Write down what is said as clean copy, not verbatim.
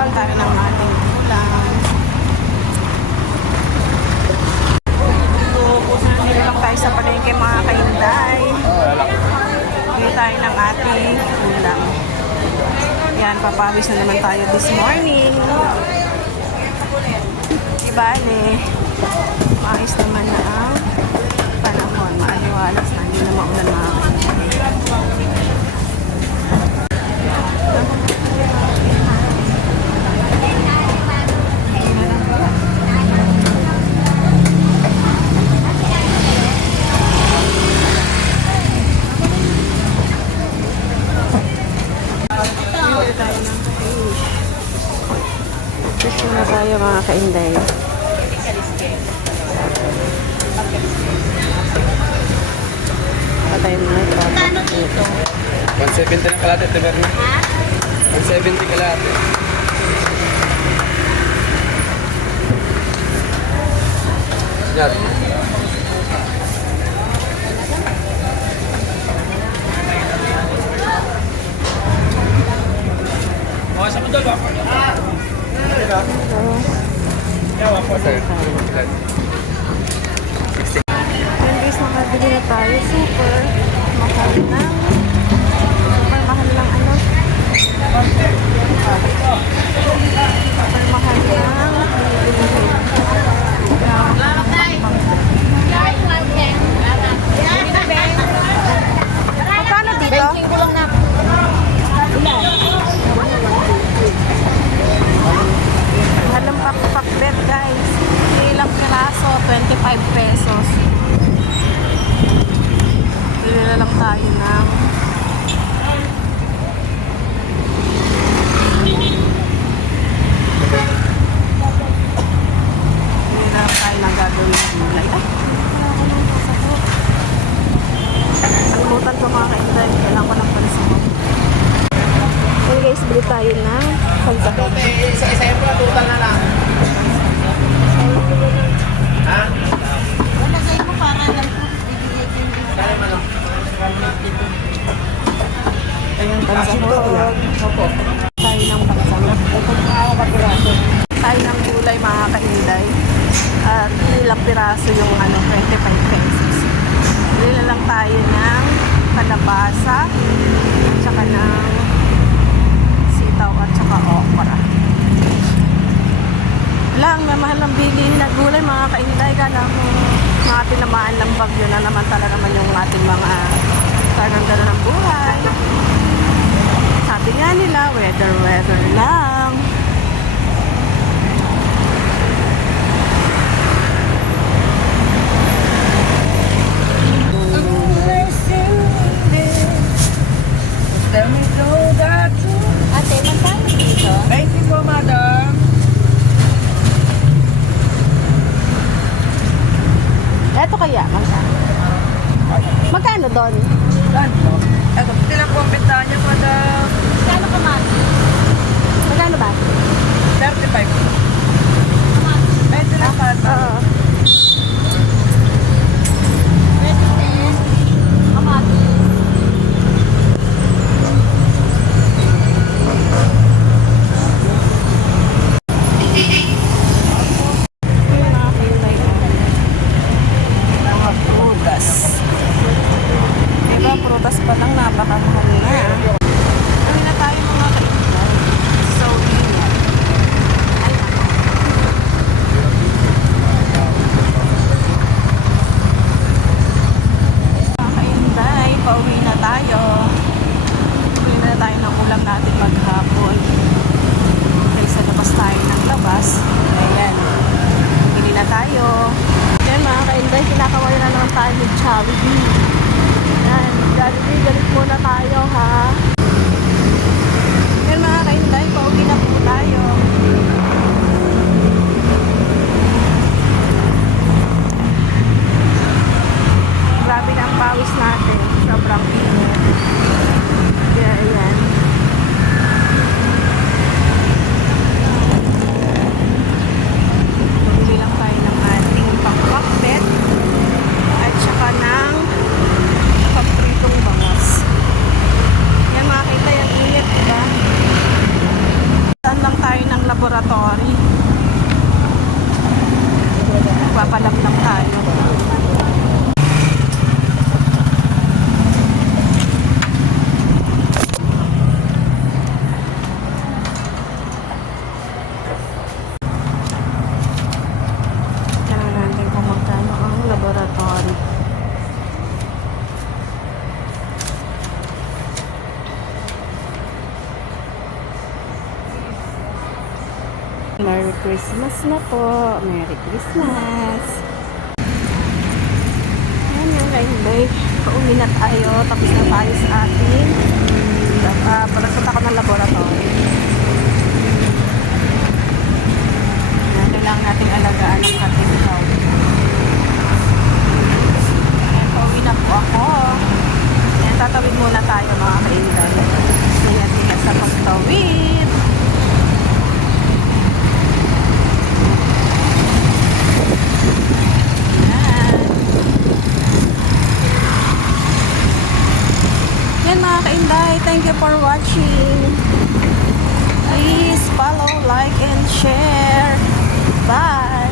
lang tayo ng ating ulam. Dito lang tayo sa palengke mga kainday. Dito tayo ng ating ulam. Yan, papawis na naman tayo this morning. Ibale, maayos naman na ang panahon. Maaliwalas na, hindi na maulan mga kainday. Gusto na tayo mga kainday. Patay mo na ito. Kano dito? 170 ng kalate, Tiberna. 170 kalate. Yan. Sa doon ba? Yawa po sir. Yan guys, nakabili na tayo. Super mahal na. Super mahal lang ano. Super mahal lang. Magkano dito? Mahal ang pakpak-bet guys. Ilang piraso, 25 pesos. Bili na lang tayo ng gagawin ng gulay. Ay, wala ko nang sasakot. Nalimutan ko mga kainday. Kailangan ko ng palasakot. Okay guys, bili tayo ng pansakot. Isa-isa yung total na lang. Ha? Wala kayo mo para lang po. Kaya man lang. Ayun, pansakot. Opo. Tayo ng pansakot. Tayo ng gulay mga kainday. At ilang piraso yung 25 pesos. Bili na lang tayo ng kalabasa, tsaka ng sitaw at tsaka okra. Lang, may mahal ng bilhin na gulay mga kainday. Kala mo mga tinamaan ng bagyo na naman talaga naman yung ating mga karanggan ng buhay. Sabi nga nila, weather lang. Ate, magkano dito? 20 po, madam. Eto kaya, magkano doon? Ganto. Ito, tilang po ang bentahan niya, madam. Kano ka, ma'am? Magkano ba? 35. 20 lang, madam. Oo. Kamatis. Prutas pa lang, napakamahal na. Kami na tayo mga kainday. So, ingat. Ay, ako. Mga kainday, pauwi na tayo. Pauwi na tayo ng ulam natin maghapon. Dahil sa labas tayo ng labas. Ayan. Bili na tayo. Ayan mga kainday, kinakaway na naman tayo with Jollibee. Yan, Jollibee, galit muna tayo ha. Yan mga kainday, pauwi na po tayo. Grabe na ang pawis natin. Sobrang init. Kaya ayan. Pabili lang tayo ng ating pakpakbet at saka ng papritong bangas. Yan Christmas na po. Merry Christmas. Ayan yung Kainday. Pauwi na tayo. Tapos na tayo sa atin. Palasot ako ng laboratory. Ayan, kailangan nating alagaan ang ating health. Ayan, pauwi na po ako. Ayan, tatawid muna tayo mga Kainday. Ayan, tingnan sa pagtawid. Yan mga Kainday, thank you for watching. Please follow, like, and share. Bye!